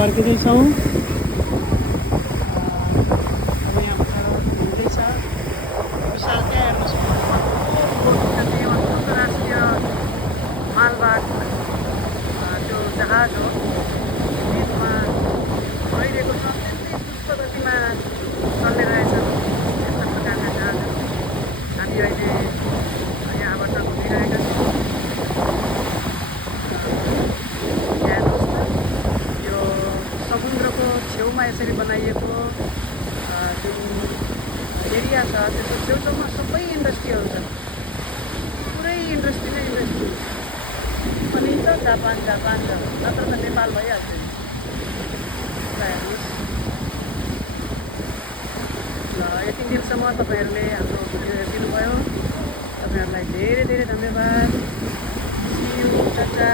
फर्किँदैछौँ। अब यहाँबाट हिँड्दैछ विशाल त्यहाँ हेर्नुहोस् अन्तर्राष्ट्रिय मालवाहक त्यो जहाज हो त्यसमा गइरहेको छ। त्यति द्रुत गतिमा चल्ने रहेछ यस्ता प्रकारका जहाजहरू। हामी अहिले यहाँबाट घुमिरहेका छौँ। यो समुद्रको छेउमा यसरी बनाइएको जुन एरिया छ त्यसको छेउछाउमा सबै इन्डस्ट्रीहरू छ। पुरै इन्डस्ट्री नै इन्डस्ट्री अनि त जापान छ, नत्र त नेपाल भइहाल्छ नि। हेर्नुहोस् ल, यति दिनसम्म तपाईँहरूले हाम्रो भिडियो हेरिदिनुभयो। तपाईँहरूलाई धेरै धेरै धन्यवाद। See you, Tata.